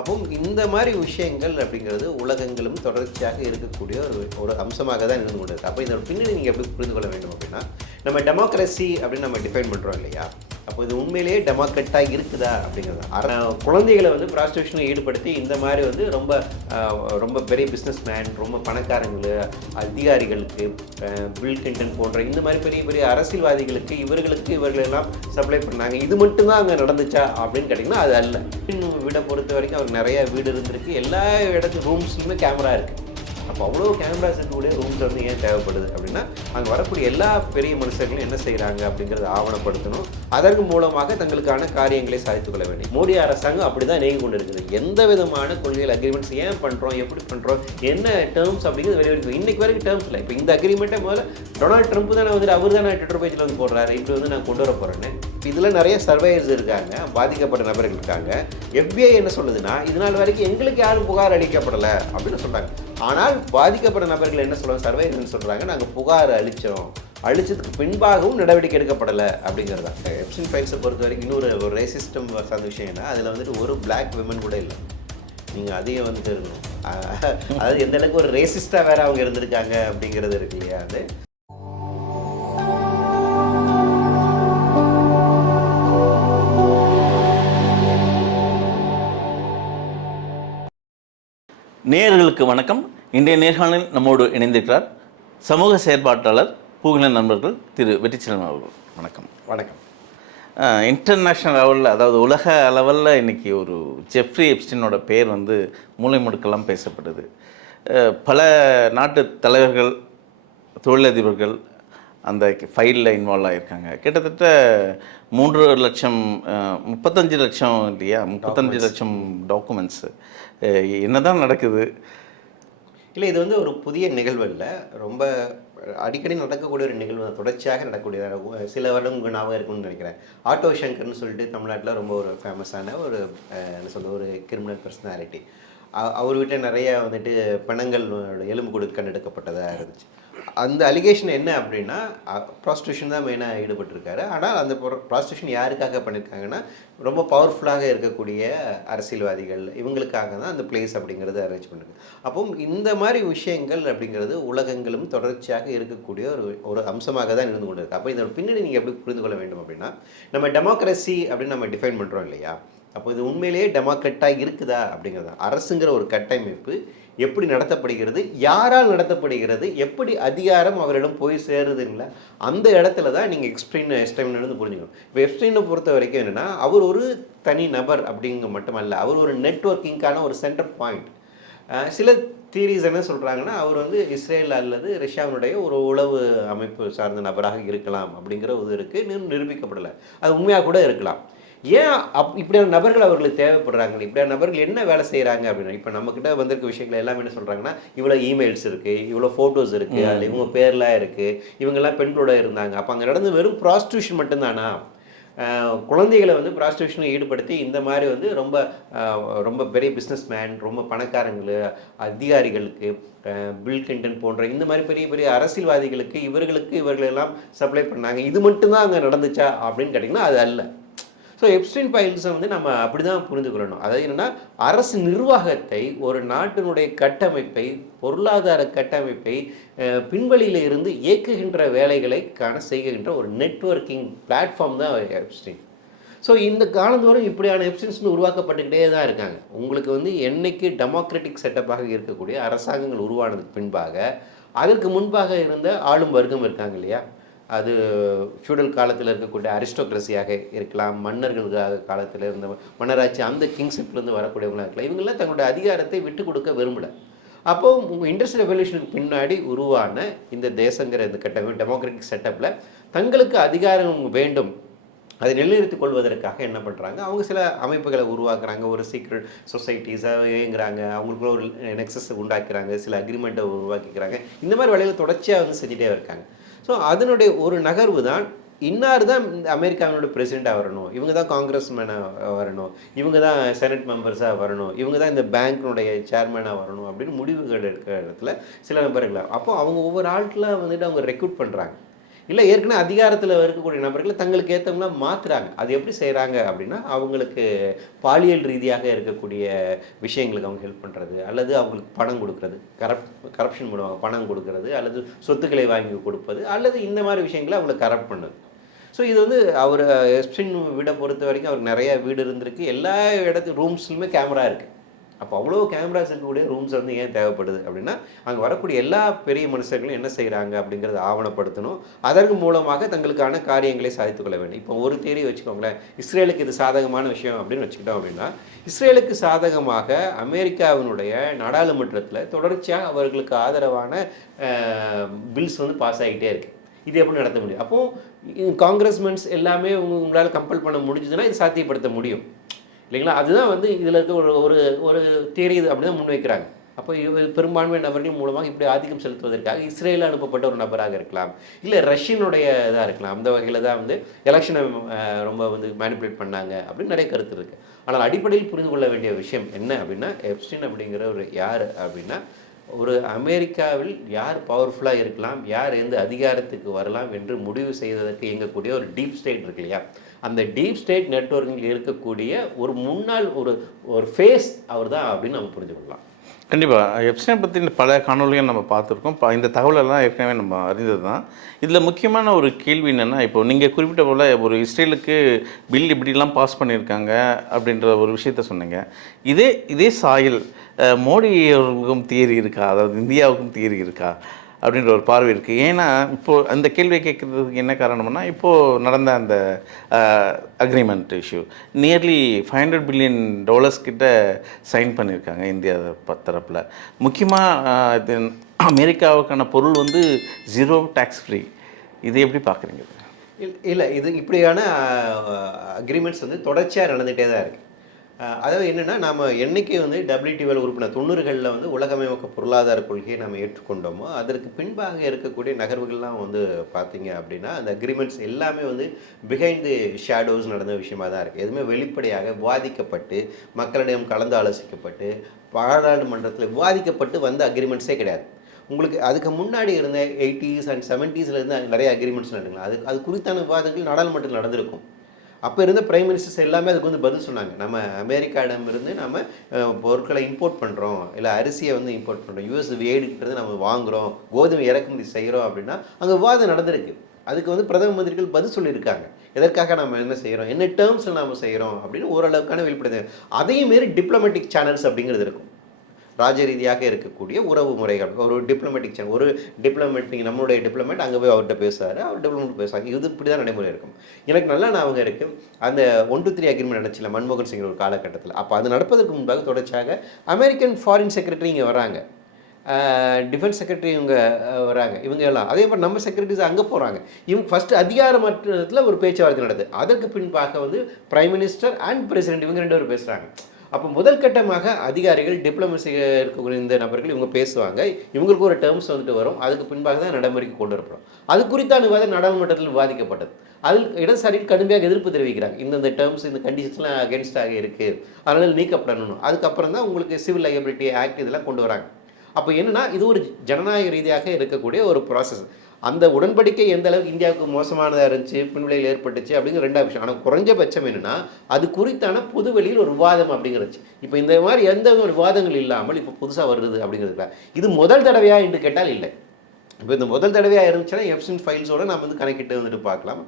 அப்போ இந்த மாதிரி விஷயங்கள் அப்படிங்கிறது உலகங்களும் தொடர்ச்சியாக இருக்கக்கூடிய ஒரு ஒரு அம்சமாக தான் இருந்து கொண்டு இருக்கு. அப்போ இதோட பின்னணி நீங்கள் எப்படி புரிந்து கொள்ள வேண்டும் அப்படின்னா, நம்ம டெமோக்ரஸி அப்படின்னு நம்ம டிஃபைன் பண்ணுறோம் இல்லையா? அப்போ இது உண்மையிலேயே டெமோக்ரட்டாக இருக்குதா அப்படிங்கிறது குழந்தைகளை வந்து ப்ராஸ்டியூஷனில் ஈடுபடுத்தி இந்த மாதிரி வந்து ரொம்ப பெரிய பிஸ்னஸ் மேன், ரொம்ப பணக்காரங்கள், அதிகாரிகளுக்கு, பில் கிளின்டன் போன்ற இந்த மாதிரி பெரிய பெரிய அரசியல்வாதிகளுக்கு இவர்களெல்லாம் சப்ளை பண்ணாங்க. இது மட்டும்தான் அங்கே நடந்துச்சா அப்படின்னு கேட்டிங்கன்னா அது அல்ல. இன்னும் வீடை பொறுத்த வரைக்கும் அவர் நிறைய வீடு இருந்திருக்கு. எல்லா இடத்து ரூம்ஸ்லையுமே கேமரா இருக்குது. அப்போ அவ்வளோ கேமராஸ் இருக்கக்கூடிய ரூம்ஸ் வந்து ஏன் தேவைப்படுது அப்படின்னா, அங்கே வரக்கூடிய எல்லா பெரிய மனுஷர்களும் என்ன செய்கிறாங்க அப்படிங்கிறத ஆவணப்படுத்தணும். அதற்கு மூலமாக தங்களுக்கான காரியங்களை சாதித்துக் கொள்ள வேண்டும். மோடி அரசாங்கம் அப்படி தான் நீங்கி கொண்டு இருக்குது. எந்த விதமான கொள்கைகள் அக்ரிமெண்ட்ஸ் ஏன் பண்ணுறோம், எப்படி பண்ணுறோம், என்ன டேர்ம்ஸ் அப்படிங்கிறது வெளியே இன்றைக்கு வரைக்கும் டேர்ம்ஸ் இல்லை. இப்போ இந்த அக்ரிமெண்ட்டை முதல்ல டொனால்ட் ட்ரம்ப் தானே வந்துட்டு அவர் தானே ட்விட்டர் பேஜில் வந்து போடுறாரு, இப்படி வந்து நான் கொண்டு வர போகிறேன்னு. இதில் நிறைய சர்வையர்ஸ் இருக்காங்க, பாதிக்கப்பட்ட நபர்கள் இருக்காங்க. FBI என்ன சொல்லுதுன்னா, இது நாள் வரைக்கும் எங்களுக்கு யாரும் புகார் அளிக்கப்படலை அப்படின்னு சொல்கிறாங்க. ஆனால் பாதிக்கப்பட்ட நபர்கள் என்ன சொல்கிறாங்க, சர்வையர் என்ன சொல்கிறாங்க, நாங்கள் புகார் அளித்ததுக்கு பின்பாகவும் நடவடிக்கை எடுக்கப்படலை அப்படிங்கிறது தான். எப்ஸ்டைன் ஃபைல்ஸை பொறுத்த வரைக்கும் இன்னொரு ரேசிஸ்டம் சார்ந்த விஷயம்னா, அதில் வந்துட்டு ஒரு பிளாக் விமன் கூட இல்லை. நீங்கள் அதையும் வந்து இருக்கணும். அதாவது எந்த அளவுக்கு ஒரு ரேசிஸ்டாக வேறு அவங்க இருந்திருக்காங்க அப்படிங்கிறது இருக்கு இல்லையா? அது நேயர்களுக்கு வணக்கம். இன்றைய நேர்காணலில் நம்மோடு இணைந்திருக்கிறார் சமூக செயற்பாட்டாளர் பூவிலன் நண்பர்கள் திரு வெற்றிச்செல்வன் அவர்கள். வணக்கம். வணக்கம். இன்டர்நேஷ்னல் லெவலில், அதாவது உலக அளவில் இன்றைக்கி ஒரு ஜெஃப்ரி எப்ஸ்டைனோட பேர் வந்து மூலை முடுக்கெல்லாம் பேசப்படுது. பல நாட்டு தலைவர்கள், தொழிலதிபர்கள் அந்த ஃபைலில் இன்வால்வ் ஆகியிருக்காங்க. கிட்டத்தட்ட 3 லட்சம் 35 லட்சம் இல்லையா, 35 லட்சம் டாக்குமெண்ட்ஸு. என்ன தான் நடக்குது? இல்லை, இது வந்து ஒரு புதிய நிகழ்வு இல்லை. ரொம்ப அடிக்கடி நடக்கக்கூடிய ஒரு நிகழ்வு, தொடர்ச்சியாக நடக்கக்கூடிய சில வருடம் உங்கள் ஞாபகம் இருக்குன்னு நினைக்கிறேன். ஆட்டோ சங்கர்னு சொல்லிட்டு தமிழ்நாட்டில் ரொம்ப ஒரு ஃபேமஸான ஒரு என்ன சொல்ல ஒரு கிரிமினல் பர்சனாலிட்டி. அவர் வீட்டில் நிறைய வந்துட்டு பணங்கள் எலும்பு கொடுக்க கண்டெடுக்கப்பட்டதாக இருந்துச்சு. அந்த அலிகேஷன் என்ன அப்படின்னா, ப்ராஸ்டியூஷன் தான் மெயினாக ஈடுபட்டிருக்காரு. ஆனால் அந்த ப்ராஸ்டியூஷன் யாருக்காக பண்ணியிருக்காங்கன்னா, ரொம்ப பவர்ஃபுல்லாக இருக்கக்கூடிய அரசியல்வாதிகள் இவங்களுக்காக தான் அந்த பிளேஸ் அப்படிங்கிறது அரேஞ்ச் பண்ணிருக்கு. அப்போ இந்த மாதிரி விஷயங்கள் அப்படிங்கிறது உலகங்களும் தொடர்ச்சியாக இருக்கக்கூடிய ஒரு அம்சமாக தான் இருந்து கொண்டு இருக்குது. அப்போ இதோட பின்னணி நீங்கள் எப்படி புரிந்து கொள்ள வேண்டும் அப்படின்னா, நம்ம டெமோக்ரஸி அப்படின்னு நம்ம டிஃபைன் பண்ணுறோம் இல்லையா? அப்போ இது உண்மையிலேயே டெமோக்ரட்டாக இருக்குதா அப்படிங்கிறது தான். அரசுங்கிற ஒரு கட்டமைப்பு எப்படி நடத்தப்படுகிறது, யாரால் நடத்தப்படுகிறது, எப்படி அதிகாரம் அவரிடம் போய் சேருதுங்களா, அந்த இடத்துல தான் நீங்கள் எப்ஸ்டைன் புரிஞ்சுக்கணும். இப்போ எப்ஸ்டைனை பொறுத்த வரைக்கும் என்னென்னா, அவர் ஒரு தனி நபர் அப்படிங்க மட்டுமல்ல, அவர் ஒரு நெட்வொர்க்கிங்கான ஒரு சென்டர் பாயிண்ட். சில தியரிஸ் என்ன சொல்கிறாங்கன்னா, அவர் வந்து இஸ்ரேல் அல்லது ரஷ்யாவினுடைய ஒரு உளவு அமைப்பு சார்ந்த நபராக இருக்கலாம் அப்படிங்கிற ஒரு இருக்குது, நிரூபிக்கப்படலை. அது உண்மையாக கூட இருக்கலாம். ஏன் இப்படியான நபர்கள் அவர்களுக்கு தேவைப்படுறாங்க, இப்படியான நபர்கள் என்ன வேலை செய்கிறாங்க அப்படின்னா, இப்போ நம்மக்கிட்ட வந்திருக்க விஷயங்கள் எல்லாமே என்ன சொல்கிறாங்கன்னா, இவ்வளோ இமெயில்ஸ் இருக்குது, இவ்வளோ ஃபோட்டோஸ் இருக்குது, அதில் இவங்க பேர்லாம் இருக்குது, இவங்கெல்லாம் பெண்களோட இருந்தாங்க. அப்போ அங்கே நடந்து வெறும் ப்ராஸ்டியூஷன் மட்டும்தானா? குழந்தைகளை வந்து ப்ராஸ்டியூஷனில் ஈடுபடுத்தி இந்த மாதிரி வந்து ரொம்ப பெரிய பிஸ்னஸ் மேன், ரொம்ப பணக்காரங்கள், அதிகாரிகளுக்கு, பில் கிளின்டன் போன்ற இந்த மாதிரி பெரிய பெரிய அரசியல்வாதிகளுக்கு இவர்களெல்லாம் சப்ளை பண்ணாங்க. இது மட்டும்தான் அங்கே நடந்துச்சா அப்படின்னு கேட்டிங்கன்னா அது அல்ல. ஸோ எப்ஸ்டைன் ஃபைல்ஸை வந்து நம்ம அப்படி தான் புரிந்து கொள்ளணும். அதாவது என்னென்னா, அரசு நிர்வாகத்தை, ஒரு நாட்டினுடைய கட்டமைப்பை, பொருளாதார கட்டமைப்பை பின்வழியில் இருந்து இயக்குகின்ற வேலைகளை செய்கின்ற ஒரு நெட்வொர்க்கிங் பிளாட்ஃபார்ம் தான் எப்ஸ்டைன். ஸோ இந்த காலந்தோறும் இப்படியான எப்ஸ்டைன்ஸ் உருவாக்கப்பட்டுக்கிட்டே தான் இருக்காங்க. உங்களுக்கு வந்து என்னைக்கு டெமோக்ராட்டிக் செட்டப்பாக இருக்கக்கூடிய அரசாங்கங்கள் உருவானதுக்கு பின்பாக, அதற்கு முன்பாக இருந்த ஆளும் வர்க்கம் இருக்காங்க இல்லையா, அது ஃபியூடல் காலத்தில் இருக்கக்கூடிய அரிஸ்டோக்ரஸியாக இருக்கலாம், மன்னர்கள் காலத்தில் இருந்த மன்னராட்சி, அந்த கிங்ஷிப்லேருந்து வரக்கூடியவங்களாக இருக்கலாம். இவங்கெல்லாம் தங்களுடைய அதிகாரத்தை விட்டு கொடுக்க விரும்பலை. அப்போது இண்டஸ்ட்ரியல் ரெவல்யூஷனுக்கு பின்னாடி உருவான இந்த தேசங்கிற இந்த கட்டமைப்பு டெமோக்ராட்டிக் செட்டப்பில் தங்களுக்கு அதிகாரம் வேண்டும், அதை நிலைநிறுத்திக் கொள்வதற்காக என்ன பண்ணுறாங்க, அவங்க சில அமைப்புகளை உருவாக்குறாங்க, ஒரு சீக்ரெட் சொசைட்டிஸாக இயங்குறாங்க, அவங்களுக்குள்ள ஒரு நெக்ஸஸ் உண்டாக்குறாங்க, சில அக்ரிமெண்ட்டை உருவாக்கிக்கிறாங்க. இந்த மாதிரி வேலையில் தொடர்ச்சியாக வந்து செஞ்சுட்டே இருக்காங்க. ஸோ அதனுடைய ஒரு நகர்வு தான் இன்னார் தான் அமெரிக்காவினோட பிரசிடெண்ட்டாக வரணும், இவங்க தான் காங்கிரஸ்மேனாக வரணும், இவங்க தான் செனட் மெம்பர்ஸாக வரணும், இவங்க தான் இந்த பேங்க்கினுடைய சேர்மேனாக வரணும் அப்படின்னு முடிவுகள் எடுக்கிற இடத்துல சில நபர்களாக. அப்போது அவங்க ஒவ்வொரு ஆட்களாக வந்துட்டு அவங்க ரெக்ரூட் பண்ணுறாங்க. இல்லை ஏற்கனவே அதிகாரத்தில் இருக்கக்கூடிய நபர்களை தங்களுக்கு ஏற்றவங்களா மாற்றுறாங்க. அது எப்படி செய்கிறாங்க அப்படின்னா, அவங்களுக்கு பாலியல் ரீதியாக இருக்கக்கூடிய விஷயங்களுக்கு அவங்க ஹெல்ப் பண்ணுறது, அல்லது அவங்களுக்கு பணம் கொடுக்குறது, கரப்ஷன் பண்ணுவாங்க, பணம் கொடுக்கறது, அல்லது சொத்துக்களை வாங்கி கொடுப்பது, அல்லது இந்த மாதிரி விஷயங்களை அவங்களை கரப்ட் பண்ணுது. ஸோ இது வந்து அவர் எஸ்பின் வீடை பொறுத்த வரைக்கும் அவருக்கு நிறைய வீடு இருந்திருக்கு. எல்லா ரூம்ஸ்லையுமே கேமரா இருக்குது. அப்போ அவ்வளோ கேமராஸ் இருக்கக்கூடிய ரூம்ஸ் வந்து ஏன் தேவைப்படுது அப்படின்னா, அங்கே வரக்கூடிய எல்லா பெரிய மனுஷர்களும் என்ன செய்கிறாங்க அப்படிங்கிறத ஆவணப்படுத்தணும். அதன் மூலமாக தங்களுக்கான காரியங்களை சாதித்துக் கொள்ள வேண்டும். இப்போ ஒரு தியரி வச்சுக்கோங்களேன், இஸ்ரேலுக்கு இது சாதகமான விஷயம் அப்படின்னு வச்சுக்கிட்டோம் அப்படின்னா, இஸ்ரேலுக்கு சாதகமாக அமெரிக்காவினுடைய நாடாளுமன்றத்தில் தொடர்ச்சியாக அவர்களுக்கு ஆதரவான பில்ஸ் வந்து பாஸ் ஆகிட்டே இருக்குது. இது எப்படி நடத்த முடியும்? அப்போது காங்கிரஸ்மென்ஸ் எல்லாமே உங்களால் கம்பல் பண்ண முடிஞ்சதுன்னா இது சாத்தியப்படுத்த முடியும் இல்லைங்களா? அதுதான் வந்து இதில் இருக்க ஒரு ஒரு ஒரு தியரி இது அப்படி தான் முன்வைக்கிறாங்க. அப்போ பெரும்பான்மை நபர்கள் மூலமாக இப்படி ஆதிக்கம் செலுத்துவதற்காக இஸ்ரேலில் அனுப்பப்பட்ட ஒரு நபராக இருக்கலாம், இல்லை ரஷ்யனுடைய இதாக இருக்கலாம். அந்த வகையில் தான் வந்து எலெக்ஷனை ரொம்ப வந்து மேனிப்புலேட் பண்ணாங்க அப்படின்னு நிறைய கருத்து இருக்குது. ஆனால் அடிப்படையில் புரிந்து கொள்ள வேண்டிய விஷயம் என்ன அப்படின்னா, எப்ஸ்டீன் அப்படிங்கிற ஒரு யார் அப்படின்னா, ஒரு அமெரிக்காவில் யார் பவர்ஃபுல்லாக இருக்கலாம், யார் எந்த அதிகாரத்துக்கு வரலாம் என்று முடிவு செய்வதற்கு இயங்கக்கூடிய ஒரு டீப் ஸ்டேட் இருக்கு இல்லையா, அந்த டீப் ஸ்டேட் நெட்வொர்க்கில் இருக்கக்கூடிய ஒரு முன்னாள் ஒரு ஒரு ஃபேஸ் அவர் தான் அப்படின்னு நம்ம புரிஞ்சு கொள்ளலாம். கண்டிப்பாக எப்ஸ்டைனை பற்றி பல காணொலிகள் நம்ம பார்த்துருக்கோம். இந்த தகவலெல்லாம் ஏற்கனவே நம்ம அறிந்தது தான். இதில் முக்கியமான ஒரு கேள்வி என்னென்னா, இப்போ நீங்கள் குறிப்பிட்ட போல் ஒரு இஸ்ரேலுக்கு பில் இப்படிலாம் பாஸ் பண்ணியிருக்காங்க அப்படின்ற ஒரு விஷயத்த சொன்னீங்க. இதே சாயல் மோடி அவர்களுக்கும் தியரி இருக்கா, அதாவது இந்தியாவுக்கும் தியரி இருக்கா அப்படின்ற ஒரு பார்வை இருக்குது. ஏன்னா இப்போது அந்த கேள்வியை கேட்குறதுக்கு என்ன காரணம்னா, இப்போது நடந்த அந்த அக்ரிமெண்ட் இஷ்யூ நியர்லி $500 பில்லியன் கிட்ட சைன் பண்ணியிருக்காங்க இந்தியா தரப்பில். முக்கியமாக இது அமெரிக்காவுக்கான பொருள் வந்து 0 டேக்ஸ் ஃப்ரீ. இது எப்படி பார்க்குறீங்க? இல்லை இது இப்படியான அக்ரிமெண்ட்ஸ் வந்து தொடர்ச்சியாக நடந்துகிட்டே தான் இருக்குது. அதாவது என்னென்னா, நாம் என்றைக்கு வந்து WTOவில் உறுப்பினர் 90களில் வந்து உலகமயமாக்க பொருளாதார கொள்கையை நம்ம ஏற்றுக்கொண்டோமோ, அதற்கு பின்பாக இருக்கக்கூடிய நகர்வுகள்லாம் வந்து பார்த்திங்க அப்படின்னா, அந்த அக்ரிமெண்ட்ஸ் எல்லாமே வந்து பிஹைண்ட் தி ஷேடோஸ் நடந்த விஷயமாக தான் இருக்குது. எதுவுமே வெளிப்படையாக விவாதிக்கப்பட்டு, மக்களிடம் கலந்து ஆலோசிக்கப்பட்டு, பாராளுமன்றத்தில் விவாதிக்கப்பட்டு வந்த அக்ரிமெண்ட்ஸே கிடையாது. உங்களுக்கு அதுக்கு முன்னாடி இருந்த 80s அண்ட் 70s இருந்து நிறைய அக்ரிமெண்ட்ஸ் நடந்துக்கலாம். அது குறித்தான விவாதங்கள் நாடாளுமன்றத்தில் நடந்திருக்கும். அப்போ இருந்த பிரைம் மினிஸ்டர்ஸ் எல்லாமே அதுக்கு வந்து பதில் சொன்னாங்க. நம்ம அமெரிக்காவிடமிருந்து நம்ம பொருட்களை இம்போர்ட் பண்ணுறோம், இல்லை அரிசியை வந்து இம்போர்ட் பண்ணுறோம், US ஏடுக்கிட்டது நம்ம வாங்குகிறோம், கோதுமை இறக்குமதி செய்கிறோம் அப்படின்னா அங்கே விவாதம் நடந்திருக்கு. அதுக்கு வந்து பிரதம மந்திரிகள் பதில் சொல்லியிருக்காங்க. எதற்காக நம்ம என்ன செய்கிறோம், என்ன டேர்ம்ஸில் நம்ம செய்கிறோம் அப்படின்னு ஓரளவுக்கான வெளிப்படுத்த. அதையும் மாரி டிப்ளமேட்டிக் சேனல்ஸ் அப்படிங்கிறது இருக்கும். ராஜ ரீதியாக இருக்கக்கூடிய உறவு முறைகள், ஒரு டிப்ளமேட்டிக் சேனல், ஒரு டிப்ளமேட்டிக் நம்மளுடைய டிப்ளமேட் அங்கே போய் அவர்கிட்ட பேசுவார், அவர் டிப்ளமேட் பேசுவாங்க. இது இப்படி தான் நடைமுறை இருக்கும். எனக்கு நல்லா ஞாபகம் இருக்குது, அந்த 1-2-3 அக்ரிமெண்ட் நடந்துச்சுல மன்மோகன் சிங் ஒரு காலகட்டத்தில். அப்போ அது நடப்பதற்கு முன்பாக தொடர்ச்சியாக அமெரிக்கன் ஃபாரின் செக்ரட்டரி இங்கே வராங்க, டிஃபென்ஸ் செக்ரட்டரி இவங்க வராங்க, இவங்க எல்லாம் அதே மாதிரி நம்ம செக்ரட்டரிஸ் அங்கே போகிறாங்க. இவங்க ஃபஸ்ட்டு அதிகார மட்டத்தில் ஒரு பேச்சுவார்த்தை நடக்குது. அதற்கு பின்பாக வந்து பிரைம் மினிஸ்டர் அண்ட் பிரசிடென்ட் இவங்க 2 பேரும் பேசுகிறாங்க. அப்போ முதல் கட்டமாக அதிகாரிகள் டிப்ளமசி இருக்கக்கூடிய இந்த நபர்கள் இவங்க பேசுவாங்க, இவங்களுக்கு ஒரு டேர்ம்ஸ் வந்துட்டு வரும், அதுக்கு பின்பாக தான் நடைமுறைக்கு கொண்டு வரப்படும். அது குறித்தான விவாதம் நாடாளுமன்றத்தில் விவாதிக்கப்பட்டது. அதில் இடதுசாரிகள் கடுமையாக எதிர்ப்பு தெரிவிக்கிறாங்க. இந்த டேர்ம்ஸ் இந்த கண்டிஷன்ஸ்லாம் அகேன்ஸ்டாக இருக்குது, அதனால் நீக்கப்படணும். அதுக்கப்புறம் தான் உங்களுக்கு சிவில் லையபிலிட்டி ஆக்ட் இதெல்லாம் கொண்டு வராங்க. அப்போ என்னென்னா, இது ஒரு ஜனநாயக ரீதியாக இருக்கக்கூடிய ஒரு ப்ராசஸ். அந்த உடன்படிக்கை எந்த அளவுக்கு இந்தியாவுக்கு மோசமானதாக இருந்துச்சு, பின்விளையில் ஏற்பட்டுச்சு அப்படிங்கிற 2வது விஷயம். ஆனால் குறைஞ்சபட்சம் என்னென்னா, அது குறித்தான புதுவெளியில் ஒரு விவாதம் அப்படிங்கிறச்சு. இப்போ இந்த மாதிரி எந்த ஒரு விவாதங்கள் இல்லாமல் இப்போ புதுசாக வருது அப்படிங்கிறதுல இது முதல் தடவையாக என்று கேட்டால் இல்லை. இப்போ இந்த முதல் தடவையாக இருந்துச்சுன்னா எப்ஸ்டைன் ஃபைல்ஸோடு நம்ம வந்து கணக்கிட்டு வந்துட்டு பார்க்கலாம்.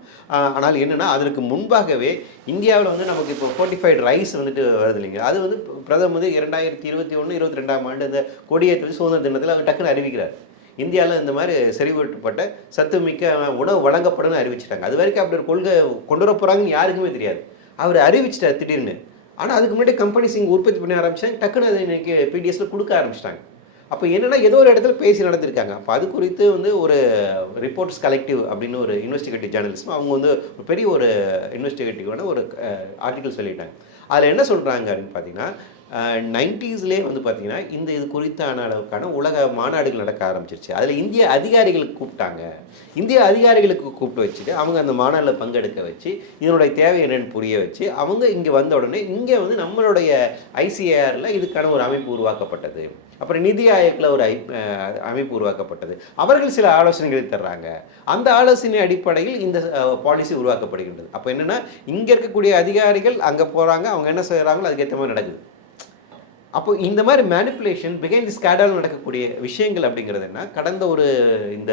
ஆனால் என்னென்னா, அதற்கு முன்பாகவே இந்தியாவில் வந்து நமக்கு இப்போ ஃபோர்ட்டிஃபைட் ரைஸ் வந்துட்டு வருது இல்லைங்க. அது வந்து பிரதமர் வந்து 2021-22ஆம் ஆண்டு இந்த கொடியேற்ற சுதந்திர தினத்தில் அவர் டக்குன்னு அறிவிக்கிறார். இந்தியாவில் இந்த மாதிரி செறிவூட்டப்பட்ட சத்துமிக்க உணவு வழங்கப்படும்னு அறிவிச்சிட்டாங்க. அது வரைக்கும் அப்படி ஒரு கொள்கை கொண்டு வர போகிறாங்கன்னு யாருக்குமே தெரியாது. அவர் அறிவிச்சிட்டார் திடீர்னு. ஆனால் அதுக்கு முன்னாடி கம்பெனிஸ் இங்கே உற்பத்தி பண்ண ஆரம்பிச்சாங்க, டக்குன்னு அதை இன்றைக்கி PDSல கொடுக்க ஆரம்பிச்சிட்டாங்க. அப்போ என்னென்னா, ஏதோ ஒரு இடத்துல பேசி நடந்திருக்காங்க. அப்போ அது குறித்து வந்து ஒரு ரிப்போர்ட்ஸ் கலெக்டிவ் அப்படின்னு ஒரு இன்வெஸ்டிகேட்டிவ் ஜேர்னலிஸ்ட் அவங்க வந்து ஒரு பெரிய ஒரு இன்வெஸ்டிகேட்டிவான ஒரு ஆர்டிக்கல் சொல்லிட்டாங்க. அதில் என்ன சொல்கிறாங்க அப்படின்னு பார்த்தீங்கன்னா, 90ஸ்லேயே வந்து பார்த்தீங்கன்னா இது குறித்தான அளவுக்கான உலக மாநாடுகள் நடக்க ஆரம்பிச்சிருச்சு. அதில் இந்திய அதிகாரிகளுக்கு கூப்பிட்டாங்க. இந்திய அதிகாரிகளுக்கு கூப்பிட்டு வச்சுட்டு அவங்க அந்த மாநாட்டில் பங்கெடுக்க வச்சு இதனுடைய தேவை என்னன்னு புரிய வச்சு அவங்க இங்கே வந்த உடனே இங்கே வந்து நம்மளுடைய ஐசிஏஆரில் இதுக்கான ஒரு அமைப்பு உருவாக்கப்பட்டது. அப்புறம் நிதி ஆயோக்கில் ஒரு அமைப்பு உருவாக்கப்பட்டது. அவர்கள் சில ஆலோசனைகளை தர்றாங்க. அந்த ஆலோசனை அடிப்படையில் இந்த பாலிசி உருவாக்கப்படுகின்றது. அப்போ என்னென்னா இங்கே இருக்கக்கூடிய அதிகாரிகள் அங்கே போகிறாங்க, அவங்க என்ன செய்கிறாங்களோ அதுக்கேற்ற மாதிரி நடக்குது. அப்போ இந்த மாதிரி மேனிப்புலேஷன் பிஹைண்ட் தி ஸ்கேடல் நடக்கக்கூடிய விஷயங்கள் அப்படிங்கிறது என்ன, கடந்த ஒரு இந்த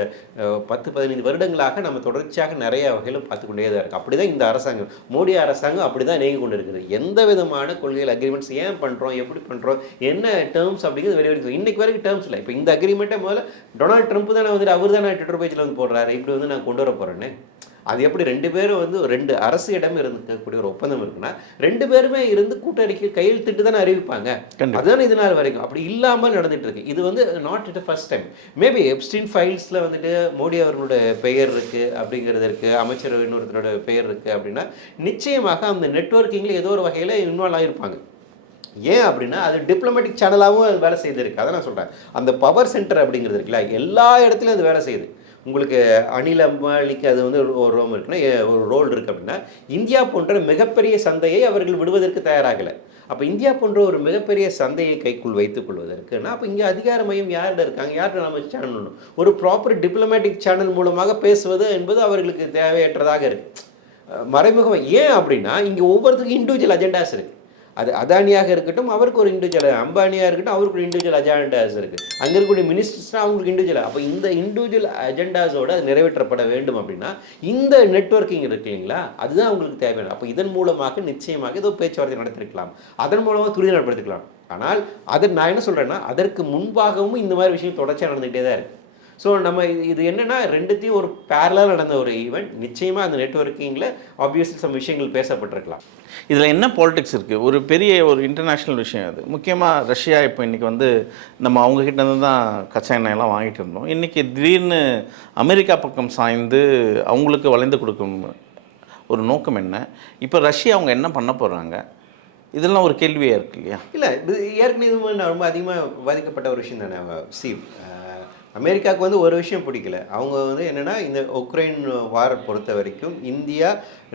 10-15 வருடங்களாக நம்ம தொடர்ச்சியாக நிறைய வகையிலும் பார்த்து கொண்டே தான் இருக்குது. அப்படி தான் இந்த அரசாங்கம், மோடி அரசாங்கம் அப்படி தான் நீங்கி கொண்டு இருக்குது. எந்த விதமான கொள்கைகள் அக்ரிமெண்ட்ஸ் ஏன் பண்ணுறோம், எப்படி பண்ணுறோம், என்ன டேர்ம்ஸ் அப்படிங்கிறது வரைக்கும் இன்றைக்கு வரைக்கும் டேர்ம்ஸ் இல்லை. இப்போ இந்த அக்ரிமெண்ட்டை முதல்ல டொனால்ட் ட்ரம்ப் தானே வந்துட்டு அவர் தானே ட்விட்டர் பேஜில் வந்து போடுறாரு, இப்படி வந்து நான் கொண்டு வர போகிறேன்னு. அது எப்படி 2 பேரும் வந்து 2 அரசு இடம் இருக்கக்கூடிய ஒரு ஒப்பந்தம் இருக்குன்னா 2 பேருமே இருந்து கூட்டறிக்கை கையெழுத்திட்டு தானே அறிவிப்பாங்க. அதுதானே இது நாள் வரைக்கும் அப்படி இல்லாமல் நடந்துட்டு இருக்கு. இது வந்து not it first time. Maybe Epstein ஃபைல்ஸில் வந்துட்டு மோடி அவர்களோட பெயர் இருக்குது அப்படிங்கிறது இருக்குது, அமைச்சர் இன்னொருத்தரோட பெயர் இருக்குது அப்படின்னா நிச்சயமாக அந்த நெட்வொர்க்கிங்கில் ஏதோ ஒரு வகையில் இன்வால்வ் ஆகியிருப்பாங்க. ஏன் அப்படின்னா அது டிப்ளமேட்டிக் சேனலாகவும் அது வேலை செய்திருக்கு. அதை நான் சொல்கிறேன். அந்த பவர் சென்டர் அப்படிங்கிறது இருக்குல்ல, எல்லா இடத்துலையும் அது வேலை செய்யுது. உங்களுக்கு அனில் அம்பானிக்கு அது வந்து ஒரு ரோம் இருக்குன்னா ஒரு ரோல் இருக்குது அப்படின்னா இந்தியா போன்ற மிகப்பெரிய சந்தையை அவர்கள் விடுவதற்கு தயாராகலை. அப்போ இந்தியா போன்ற ஒரு மிகப்பெரிய சந்தையை கைக்குள் வைத்துக் கொள்வதற்குன்னா அப்போ இங்கே அதிகார மையம் யார்கிட்ட இருக்காங்க, யார்கிட்ட நம்ம சேனல் ஒரு ப்ராப்பர் டிப்ளமேட்டிக் சேனல் மூலமாக பேசுவது என்பது அவர்களுக்கு தேவையற்றதாக இருக்குது. மறைமுகம் ஏன் அப்படின்னா இங்கே ஒவ்வொருத்தருக்கும் இண்டிவிஜுவல் அஜெண்டாஸ் இருக்குது. அது அதானியாக இருக்கட்டும், அவருக்கு ஒரு இண்டிவிஜுவல், அம்பானியாக இருக்கட்டும், அவருக்கு ஒரு இண்டிவிஜுவல் அஜெண்டாஸ் இருக்குது. அங்கே இருக்கக்கூடிய மினிஸ்டர்ஸ்னால் அவங்களுக்கு இண்டிவிஜுவல். அப்போ இந்த இண்டிவிஜுவல் அஜெண்டாஸோடு அது நிறைவேற்றப்பட வேண்டும் அப்படின்னா இந்த நெட்வொர்க்கிங் இருக்கு இல்லைங்களா, அதுதான் அவங்களுக்கு தேவையான. அப்போ இதன் மூலமாக நிச்சயமாக ஏதோ பேச்சுவார்த்தை நடத்திருக்கலாம், அதன் மூலமாக துரித நடத்திருக்கலாம். ஆனால் நான் என்ன சொல்கிறேன்னா அதற்கு முன்பாகவும் இந்த மாதிரி விஷயம் தொடர்ச்சியாக நடந்துகிட்டே தான் இருக்குது. ஸோ நம்ம இது என்னென்னா ரெண்டுத்தையும் ஒரு பேரலாக நடந்த ஒரு ஈவெண்ட். நிச்சயமாக அந்த நெட்வொர்க்கிங்கில் ஆப்வியஸ்லி சம் விஷயங்கள் பேசப்பட்டிருக்கலாம். இதில் என்ன பாலிடிக்ஸ் இருக்குது, ஒரு பெரிய ஒரு இன்டர்நேஷ்னல் விஷயம் அது. முக்கியமாக ரஷ்யா இப்போ இன்றைக்கி வந்து நம்ம அவங்கக்கிட்டேருந்து தான் கச்சா எண்ணெயெல்லாம் வாங்கிட்டு இருந்தோம். இன்றைக்கி திடீர்னு அமெரிக்கா பக்கம் சாய்ந்து அவங்களுக்கு வளைந்து கொடுக்கும் ஒரு நோக்கம் என்ன, இப்போ ரஷ்யா அவங்க என்ன பண்ண போகிறாங்க, இதெல்லாம் ஒரு கேள்வியாக இருக்கு இல்லையா? இல்லை, இது ஏற்கனவே நான் ரொம்ப அதிகமாக பாதிக்கப்பட்ட ஒரு விஷயம் தானே சீவ். அமெரிக்காவுக்கு வந்து ஒரு விஷயம் பிடிக்கல. அவங்க வந்து என்னென்னா இந்த உக்ரைன் வாரை பொறுத்த வரைக்கும் இந்தியா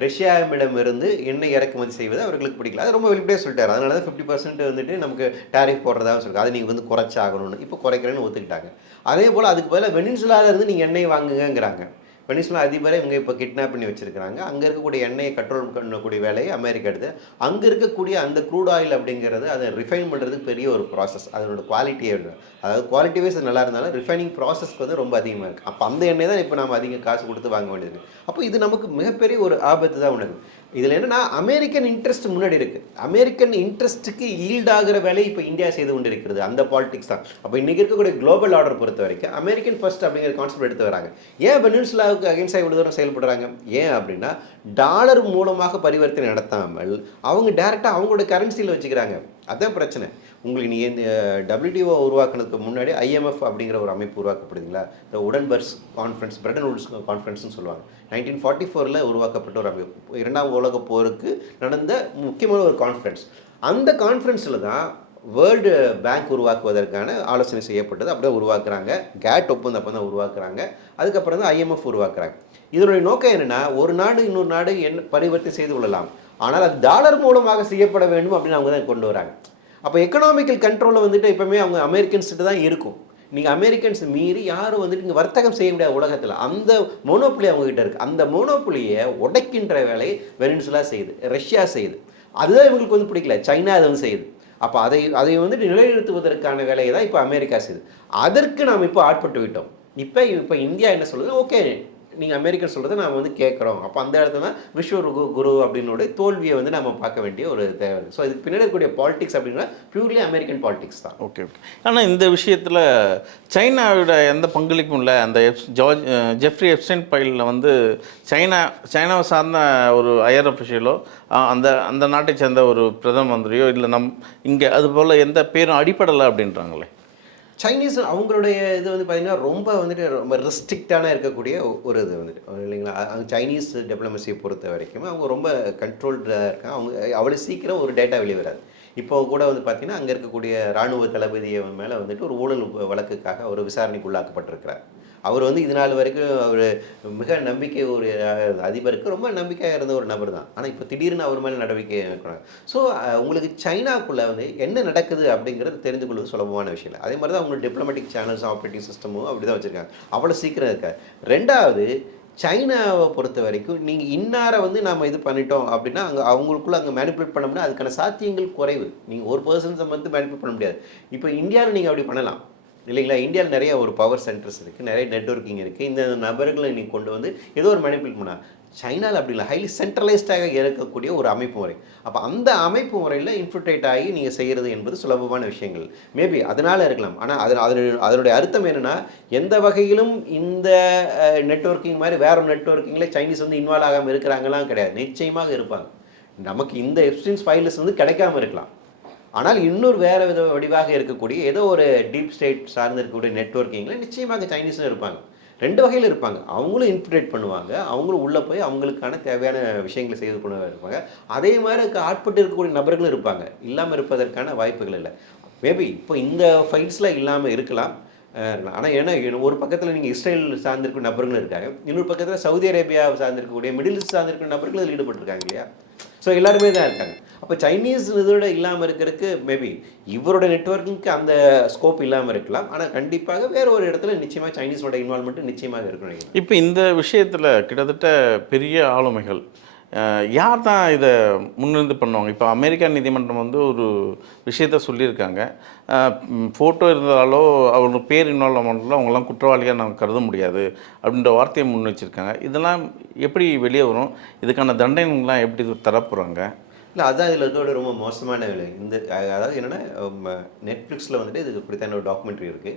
ரஷ்யாவிடமிருந்து எண்ணெய் இறக்குமதி செய்வது அவர்களுக்கு பிடிக்கல. அது ரொம்ப வெளிப்படையாக சொல்லிட்டார். அதனால தான் 50% வந்துட்டு நமக்கு டேரிஃப் போடுறதாக சொல்லிட்டு அதை நீங்கள் வந்து குறைச்சாகணும்னு இப்போ குறைக்கிறேன்னு ஒத்துக்கிட்டாங்க. அதே போல் அதுக்கு பதிலாக வெனிசுலாவிலேருந்து நீங்கள் எண்ணெய் வாங்குங்கிறாங்க. வெனிசுலா அதிபரை இவங்க இப்போ கிட்னாப் பண்ணி வச்சுருக்கிறாங்க. அங்கே இருக்கக்கூடிய எண்ணெயை கண்ட்ரோல் பண்ணக்கூடிய வேலையை அமெரிக்கா எடுத்து அங்கே இருக்கக்கூடிய அந்த க்ரூட் ஆயில் அப்படிங்கிறது அதை ரிஃபைன் பண்ணுறதுக்கு பெரிய ஒரு ப்ராசஸ். அதனோட குவாலிட்டியே அதாவது குவாலிட்டி வைஸ் நல்லா இருந்தாலும் ரிஃபைனிங் ப்ராசஸ்க்கு வந்து ரொம்ப அதிகமாக இருக்குது. அப்போ அந்த எண்ணெய் தான் இப்போ நம்ம அதிக காசு கொடுத்து வாங்க வேண்டியது. அப்போ இது நமக்கு மிகப்பெரிய ஒரு ஆபத்து தான் உணவு. இதில் என்னென்னா அமெரிக்கன் இன்ட்ரெஸ்ட் முன்னாடி இருக்குது. அமெரிக்கன் இன்ட்ரெஸ்ட்டுக்கு ஈல்டாகிற வேலையை இப்போ இந்தியா செய்து கொண்டு இருக்கிறது. அந்த பாலிடிக்ஸ் தான். அப்போ இன்றைக்கி இருக்கக்கூடிய குளோபல் ஆர்டர் பொறுத்த வரைக்கும் அமெரிக்கன் ஃபர்ஸ்ட் அப்படிங்கிற கான்செப்ட் எடுத்து வராங்க. ஏன் வெனிசுலாவுக்கு அகைன்ஸ்டாக இவ்வளோ தூரம் செயல்படுறாங்க? ஏன் அப்படின்னா டாலர் மூலமாக பரிவர்த்தனை நடத்தாமல் அவங்க டேரெக்டாக அவங்களோட கரன்சியில் வச்சுக்கிறாங்க. அதுதான் பிரச்சனை. உங்களுக்கு நீங்கள் இந்த WTO உருவாக்குனதுக்கு முன்னாடி IMF அப்படிங்கிற ஒரு அமைப்பு உருவாக்கப்படுதுங்களா, இந்த உடன்பர்க்ஸ் கான்ஃபரன்ஸ், பிரெட்டன் வூட்ஸ் கான்ஃபரன்ஸ்னு சொல்லுவாங்க. 1944 உருவாக்கப்பட்ட ஒரு அமைப்பு. 2ஆம் உலகப் போருக்கு நடந்த முக்கியமான ஒரு கான்ஃபரன்ஸ். அந்த கான்ஃபரன்ஸில் தான் வேர்ல்டு பேங்க் உருவாக்குவதற்கான ஆலோசனை செய்யப்பட்டது. அப்படியே உருவாக்குறாங்க. கேட் ஒப்பந்தம் அப்போ தான் உருவாக்குறாங்க. அதுக்கப்புறம் தான் IMF உருவாக்குறாங்க. இதனுடைய நோக்கம் என்னென்னா ஒரு நாடு இன்னொரு நாடு என்ன பரிவர்த்தனை செய்து கொள்ளலாம், ஆனால் அது டாலர் மூலமாக செய்யப்பட வேண்டும் அப்படின்னு அவங்க தான் கொண்டு வராங்க. அப்போ எக்கனாமிக்கல் கண்ட்ரோலில் வந்துட்டு எப்போவுமே அவங்க அமெரிக்கன்ஸ்கிட்ட தான் இருக்கும். நீங்கள் அமெரிக்கன்ஸ் மீறி யாரும் வந்துட்டு இங்கே வர்த்தகம் செய்ய முடியாத உலகத்தில் அந்த மோனோப்புலி அவங்ககிட்ட இருக்குது. அந்த மோனோப்புலியை உடைக்கின்ற வேலையை வெனிசுலா செய்யுது, ரஷ்யா செய்யுது. அதுதான் இவங்களுக்கு வந்து பிடிக்கல. சைனா அதை வந்து செய்யுது. அப்போ அதை வந்துட்டு நிலைநிறுத்துவதற்கான வேலையை தான் இப்போ அமெரிக்கா செய்யுது. அதற்கு நாம் இப்போ ஆட்பட்டு விட்டோம். இப்போ இந்தியா என்ன சொல்லுது, ஓகே நீங்கள் அமெரிக்கன் சொல்கிறத நாம் வந்து கேட்குறோம். அப்போ அந்த இடத்துல தான் விஸ்வ குரு அப்படின்னோட தோல்வியை வந்து நம்ம பார்க்க வேண்டிய ஒரு தேவை. ஸோ இதுக்கு பின்னாடி இருக்கக்கூடிய பாலிடிக்ஸ் அப்படின்னா பியூர்லி அமெரிக்கன் பாலிடிக்ஸ் தான். ஓகே. ஆனால் இந்த விஷயத்தில் சைனாவோட எந்த பங்களிப்பும் இல்லை. அந்த ஜெஃப்ரி எப்ஸ்டைன் ஃபைலில் வந்து சைனாவை சார்ந்த ஒரு ஹையர் அஃபிஷியலோ அந்த நாட்டை சேர்ந்த ஒரு பிரதம மந்திரியோ இல்லை இங்கே அது போல் எந்த பேரும் அடிப்படலை அப்படின்றாங்களே. சைனீஸ் அவங்களுடைய இது வந்து பார்த்திங்கன்னா ரொம்ப ரெஸ்ட்ரிக்டான இருக்கக்கூடிய ஒரு இது வந்துட்டு இல்லைங்களா. சைனீஸ் டிப்ளமசியை பொறுத்த வரைக்கும் அவங்க ரொம்ப கண்ட்ரோல்டாக இருக்காங்க. அவங்க அவ்வளோ சீக்கிரம் ஒரு டேட்டா வெளியே வராது. இப்போ கூட வந்து பார்த்தீங்கன்னா, அங்க இருக்கக்கூடிய ராணுவ தளபதிய மேல வந்துட்டு ஒரு ஊழல் வழக்குக்காக ஒரு விசாரணைக்கு உள்ளாக்கப்பட்டிருக்கிறார். அவர் வந்து இது நாள் வரைக்கும் அவரு மிக நம்பிக்கை ஒரு அதிபருக்கு ரொம்ப நம்பிக்கையா இருந்த ஒரு நபர் தான். ஆனா, இப்ப திடீர்னு அவர் மேல நடவடிக்கை எடுக்கிறாங்க. ஸோ, உங்களுக்கு சைனாக்குள்ள வந்து என்ன நடக்குது அப்படிங்கிறது தெரிந்து கொள்வது சுலபமான விஷயம் இல்ல. அதே மாரி தான் அவங்க டிப்ளமேட்டிக் சேனல்ஸ், ஆப்பரேட்டிங் சிஸ்டமும் அப்படிதான் வச்சிருக்காங்க. அவ்வளோ சீக்கிரம் இருக்காது. 2வது சைனாவ பொறுத்தவரைக்கும், நீங்க இன்னார வந்து நாம இது பண்ணிட்டோம் அப்படின்னா, அவங்களுக்குள்ள அங்க மேனிபுலேட் பண்ண முடியாது. அதுக்கான சாத்தியங்கள் குறைவு. நீங்க ஒரு பெர்சன்ஸ மட்டும் மேனிபுலேட் பண்ண முடியாது. இப்ப இந்தியால நீங்க அப்படி பண்ணலாம். இல்லைங்களா? இந்தியால நெறைய ஒரு பவர் சென்டர்ஸ் இருக்கு. நெறைய நெட்வொர்க்கிங் இருக்கு. இந்த நபர்கள நீங்க கொண்டு வந்து ஏதோ ஒரு மேனிபுலேட் பண்ணலாம். சைனால அப்படி இல்ல. ஹைலி சென்ட்ரலைஸ்டாக இருக்கக்கூடிய ஒரு அமைப்பு முறை. அப்ப அந்த அமைப்பு முறையில இன்ஃபில்ட்ரேட் ஆகி நீங்க செய்றது என்பது சுலபமான விஷயங்கள். மேபி அதனால இருக்கலாம். ஆனா அதனுடைய அர்த்தம் என்னன்னா, எந்த வகையிலும் இந்த நெட்வொர்க்கிங் மாரி வேற ஒரு நெட்வொர்க்கிங்ல சைனீஸ் வந்து இன்வால்வ் ஆகாம இருக்கிறாங்கலாம் கிடையாது. நிச்சயமாக இருப்பாங்க. நமக்கு இந்த எப்ஸ்டீன்ஸ் ஃபைல்ஸ் வந்து கிடைக்காம இருக்கலாம். ஆனால் இன்னொரு வேற வித வடிவாக இருக்கக்கூடிய ஏதோ ஒரு டீப் ஸ்டேட் சார்ந்து இருக்கக்கூடிய நெட்வொர்க்கிங்ல நிச்சயமாக சைனீஸும் இருப்பாங்க. 2 வகையில இருப்பாங்க. அவங்களும் இன்ஃபில்ட்ரேட் பண்ணுவாங்க. அவங்களும் உள்ள போய் அவங்களுக்கான தேவையான விஷயங்கள செய்து கொண்டு இருப்பாங்க. அதே மாரி ஆட்பட்டு இருக்கக்கூடிய நபர்களும் இருப்பாங்க. இல்லாம இருப்பதற்கான வாய்ப்புகள் இல்ல. மேபி இப்போ இந்த ஃபைல்ஸ்ல இல்லாம இருக்கலாம். ஆனா ஏன்னா ஒரு பக்கத்துல நீங்க இஸ்ரேல் சார்ந்திருக்கும் நபர்களும் இருக்காங்க. இன்னொரு பக்கத்துல சவுதி அரேபியாவை சார்ந்திருக்கக்கூடிய மிடில் ஈஸ்ட் சார்ந்திருக்கும் நபர்களும் இதில ஈடுபட்டிருக்காங்க இல்லையா? ஸோ எல்லாருமே தான் இருக்காங்க. அப்ப சைனீஸ் இதோட இல்லாம இருக்கறதுக்கு மேபி இவரோட நெட்வொர்க்கிங்க்கு அந்த ஸ்கோப் இல்லாம இருக்கலாம். ஆனா கண்டிப்பாக வேற ஒரு இடத்துல நிச்சயமா சைனீஸோட இன்வால்வ்மென்ட் நிச்சயமாக இருக்கும்னு நினைக்கிறேன். இப்போ இந்த விஷயத்துல கிட்டத்தட்ட பெரிய ஆளுமைகள் யார் தான் இத முன்னிருந்து பண்ணுவாங்க? இப்போ அமெரிக்கா நீதிமன்றம் வந்து ஒரு விஷயத்த சொல்லியிருக்காங்க. ஃபோட்டோ இருந்தாலோ, அவங்க பேர் இன்வால்வ் ஆனாலோ அவங்கலாம் குற்றவாளியா நாங்க கருத முடியாது. அப்படின்ற வார்த்தைய முன் வச்சிருக்காங்க. இதெல்லாம் எப்படி வெளிய வரும்? இதுக்கான தண்டனைகள்லாம் எப்படி தரப்போறாங்க? இல்ல அதான் இதில இருக்கிற ரொம்ப மோசமான வேலை. இந்த அதாவது என்னன்னா, Netflixல வந்துட்டு இதுக்கு இப்படித்தான் ஒரு டாக்குமெண்ட்ரி இருக்கு.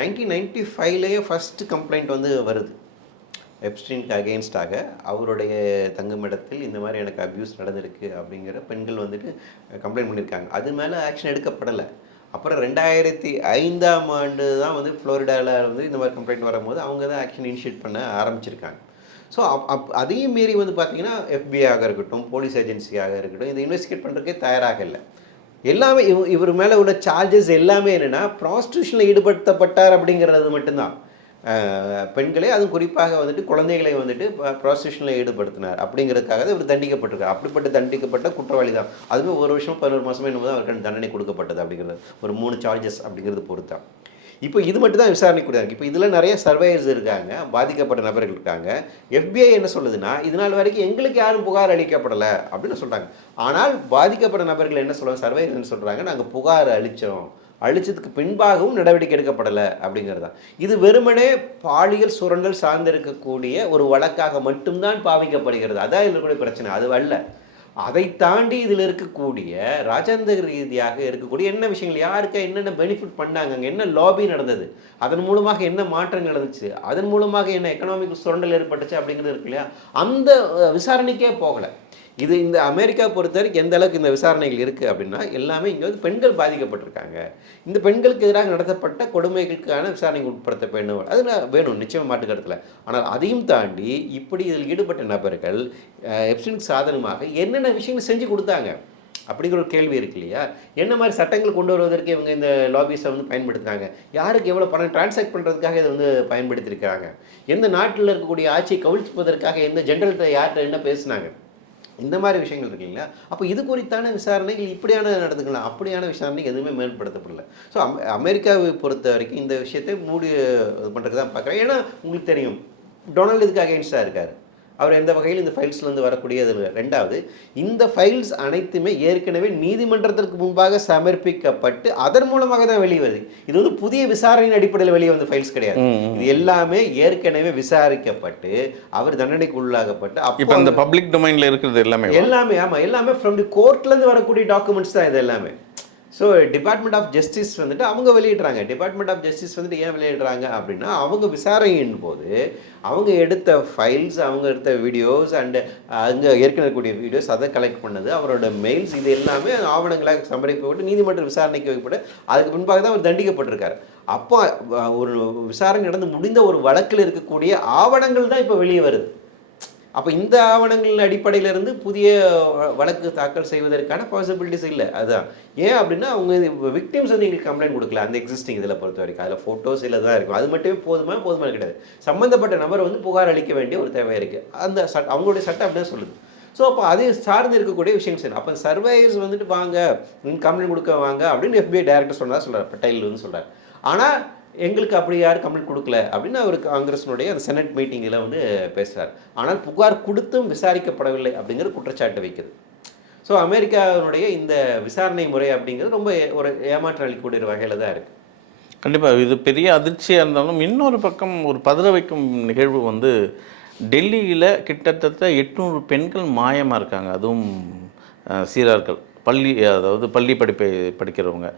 1995லயே ஃபர்ஸ்ட் கம்ப்ளைண்ட் வந்து வருது. எப்ஸ்டீனுக்கு அகைன்ஸ்டாக அவருடைய தங்குமிடத்தில் இந்த மாரி எனக்கு அபியூஸ் நடந்திருக்கு அப்படிங்கிற பெண்கள் வந்துட்டு கம்ப்ளைண்ட் பண்ணியிருக்காங்க. அது மேல ஆக்ஷன் எடுக்கப்படல. அப்புறம் 2005ஆம் ஆண்டு தான் வந்து புளோரிடால வந்து இந்த மாரி கம்ப்ளைண்ட் வரும்போது அவங்க தான் ஆக்ஷன் இனிஷியேட் பண்ண ஆரம்பிச்சிருக்காங்க. ஸோ அதையும் மீறி வந்து பார்த்தீங்கன்னா, FBI ஆக இருக்கட்டும், போலீஸ் ஏஜென்சியாக இருக்கட்டும், இத இன்வெஸ்டிகேட் பண்றதுக்கே தயாராக இல்ல. எல்லாமே இவர் மேல உள்ள சார்ஜஸ் எல்லாமே என்னன்னா, ப்ராஸ்டிடியூஷன்ல ஈடுபடுத்தப்பட்டார் அப்படிங்கிறது மட்டும் தான். பெண்களே அதுவும் குறிப்பாக வந்துட்டு குழந்தைகளை வந்துட்டு ப்ராஸ்டிடியூஷன்ல ஈடுபடுத்தினார் அப்படிங்கிறதுக்காக தான் இவர் தண்டிக்கப்பட்டிருக்கார். அப்படிப்பட்ட தண்டிக்கப்பட்ட குற்றவாளி தான். அதுவும் 1 வருஷம் 11 மாசமோ என்னமோ தான் அவருக்கு தண்டனை கொடுக்கப்பட்டது அப்படிங்கிறது. ஒரு 3 சார்ஜஸ் அப்படிங்கிறது பொறுத்தான். இப்போ இது மட்டும் தான் விசாரணைக்குரியதா இருக்கு. இப்போ இதில நெறைய சர்வேயர்ஸ் இருக்காங்க. பாதிக்கப்பட்ட நபர்கள் இருக்காங்க. FBI என்ன சொல்லுதுன்னா, இது நாள் வரைக்கும் எங்களுக்கு யாரும் புகார் அளிக்கப்படல அப்படின்னு சொல்றாங்க. ஆனால் பாதிக்கப்பட்ட நபர்கள் என்ன சொல்றாங்க, சர்வேயர் என்ன சொல்றாங்க, நாங்க புகார் அளிச்சோம். அளிச்சதுக்கு பின்பாகவும் நடவடிக்கை எடுக்கப்படல அப்படிங்கிறது தான். இது வெறுமனே பாலியல் சுரண்டல் சார்ந்திருக்கக்கூடிய ஒரு வழக்காக மட்டும் தான் பாவிக்கப்படுகிறது. அதான் இதில இருக்கக்கூடிய பிரச்சனை. அது அல்ல. அதை தாண்டி இதில் இருக்கக்கூடிய ராஜாந்திர ரீதியாக இருக்கக்கூடிய என்ன விஷயங்கள், யாருக்கு என்னென்ன பெனிஃபிட் பண்ணாங்க, அங்க என்ன லாபி நடந்தது, அதன் மூலமாக என்ன மாற்றம் நடந்துச்சு, அதன் மூலமாக என்ன எக்கனாமிக் சுரண்டல் ஏற்பட்டுச்சு அப்படிங்கிறது இருக்கு இல்லையா? அந்த விசாரணைக்கே போகல. இது இந்த அமெரிக்கா பொறுத்தவரைக்கும் எந்த அளவுக்கு இந்த விசாரணைகள் இருக்கு அப்படின்னா, எல்லாமே இங்க வந்து பெண்கள் பாதிக்கப்பட்டிருக்காங்க. இந்த பெண்களுக்கு எதிராக நடத்தப்பட்ட கொடுமைகளுக்கான விசாரணைக்கு உட்படுத்த வேண்டும். அது வேணும் நிச்சயமா மாற்று கருத்து இல்ல. ஆனால் அதையும் தாண்டி இப்படி இதில் ஈடுபட்ட நபர்கள் எப்ஸ்டீனுக்கு சாதகமாக என்னென்ன விஷயங்கள் செஞ்சு குடுத்தாங்க? அப்படிங்கிற ஒரு கேள்வி இருக்கு இல்லையா? என்ன மாரி சட்டங்கள் கொண்டு வருவதற்கு இவங்க இந்த லாபிஸ வந்து பயன்படுத்துறாங்க? யாருக்கு எவ்வளோ பணம் டிரான்சாக்ட் பண்றதுக்காக இத வந்து பயன்படுத்தியிருக்கிறாங்க? எந்த நாட்டில இருக்கக்கூடிய ஆட்சியை கவிழ்ப்பதற்காக எந்த ஜெனரல்ட்ட யார்ட்ட என்ன பேசுனாங்க? இந்த மாரி விஷயங்கள் இருக்கு இல்லைங்களா? அப்ப இது குறித்தான விசாரணைகள் இப்படியான நடந்துக்கலாம். அப்படியான விசாரணை எதுவுமே மேற்படுத்தப்படல. ஸோ அமெரிக்காவை பொறுத்தவரைக்கும் இந்த விஷயத்தை மூடி இது பண்றதுக்கு தான் பார்க்குறாங்க. ஏன்னா உங்களுக்கு தெரியும், டொனால்டு இதுக்கு அகைன்ஸ்டா இருக்காரு. அவர் எந்த வகையிலும் இந்த ஃபைல்ஸ்லேருந்து வரக்கூடியது இல்ல. 2வது இந்த ஃபைல்ஸ் அனைத்துமே ஏற்கனவே நீதிமன்றத்திற்கு முன்பாக சமர்ப்பிக்கப்பட்டு, அதன் மூலமாக தான் வெளிய வருது. இது வந்து புதிய விசாரணையின் அடிப்படையில் வெளிய வந்த ஃபைல்ஸ் கிடையாது. இது எல்லாமே ஏற்கனவே விசாரிக்கப்பட்டு, அவர் தண்டனைக்கு உள்ளாகப்பட்டு, இப்போ இந்த பப்ளிக் டொமைன்ல இருக்கிறது எல்லாமே எல்லாமே ஆமா. எல்லாமே ஃப்ரம் தி கோர்ட்லேருந்து வரக்கூடிய டாக்குமெண்ட்ஸ் தான் இது எல்லாமே. ஸோ டிபார்ட்மெண்ட் ஆஃப் ஜஸ்டிஸ் வந்துட்டு அவங்க வெளியிடுறாங்க. டிபார்ட்மெண்ட் ஆஃப் ஜஸ்டிஸ் வந்துட்டு ஏன் வெளியிடுறாங்க அப்படின்னா, அவங்க விசாரணையின் போது அவங்க எடுத்த ஃபைல்ஸ், அவங்க எடுத்த வீடியோஸ் அண்ட் அங்கே ஏற்கனவே இருக்கக்கூடிய வீடியோஸ் அதை கலெக்ட் பண்ணது, அவரோட மெயில்ஸ் இது எல்லாமே ஆவணங்களாக சமர்ப்பிக்கப்பட்டு நீதிமன்ற விசாரணைக்கு வைக்கப்பட்டு அதுக்கு பின்பாக தான் அவர் தண்டிக்கப்பட்டிருக்காரு. அப்போ ஒரு விசாரணை நடந்து முடிந்த ஒரு வழக்கில் இருக்கக்கூடிய ஆவணங்கள் தான் இப்போ வெளியே வருது. அப்போ இந்த ஆவணங்களின் அடிப்படையில இருந்து புதிய வழக்கு தாக்கல் செய்வதற்கான பாசிபிலிட்டிஸ் இல்லை. அதுதான். ஏன் அப்படின்னா, அவங்க விக்டிம்ஸ் வந்து எங்களுக்கு கம்ப்ளைண்ட் கொடுக்கல. அந்த எக்ஸிஸ்டிங் இதில பொறுத்த வரைக்கும். அதில ஃபோட்டோஸ் இதில தான் இருக்கும். அது மட்டுமே போதுமா? போதுமான கிடையாது. சம்மந்தப்பட்ட நபர் வந்து புகார் அளிக்க வேண்டிய ஒரு தேவை இருக்கு. அந்த அவங்களுடைய சட்டம் அப்படிதான் சொல்லுது. ஸோ அப்போ அதை சார்ந்து இருக்கக்கூடிய விஷயங்கள் செய்யணும். அப்போ சர்வையர்ஸ் வந்துட்டு வாங்க, கம்ப்ளைண்ட் கொடுக்க வாங்க அப்படின்னு FBI டைரக்டர் சொன்னதா சொல்றாரு. பட்டேல் வந்து சொல்றாரு. ஆனா எங்களுக்கு அப்படி யாரும் கம்ப்ளைண்ட் கொடுக்கல அப்படின்னு அவர் காங்கிரஸினுடைய அந்த செனட் மீட்டிங்கில் வந்து பேசுகிறார். ஆனால் புகார் கொடுத்தும் விசாரிக்கப்படவில்லை அப்படிங்கிற குற்றச்சாட்டு வைக்குது. ஸோ அமெரிக்காவினுடைய இந்த விசாரணை முறை அப்படிங்கிறது ரொம்ப ஒரு ஏமாற்றம் அளிக்கக்கூடிய வகையில் தான் இருக்குது. கண்டிப்பாக இது பெரிய அதிர்ச்சியாக இருந்தாலும் இன்னொரு பக்கம் ஒரு பதற வைக்கும் நிகழ்வு வந்து டெல்லியில் கிட்டத்தட்ட 800 பெண்கள் மாயமாக இருக்காங்க. அதுவும் சீரார்கள் அதாவது பள்ளி படிப்பை படிக்கிறவங்க.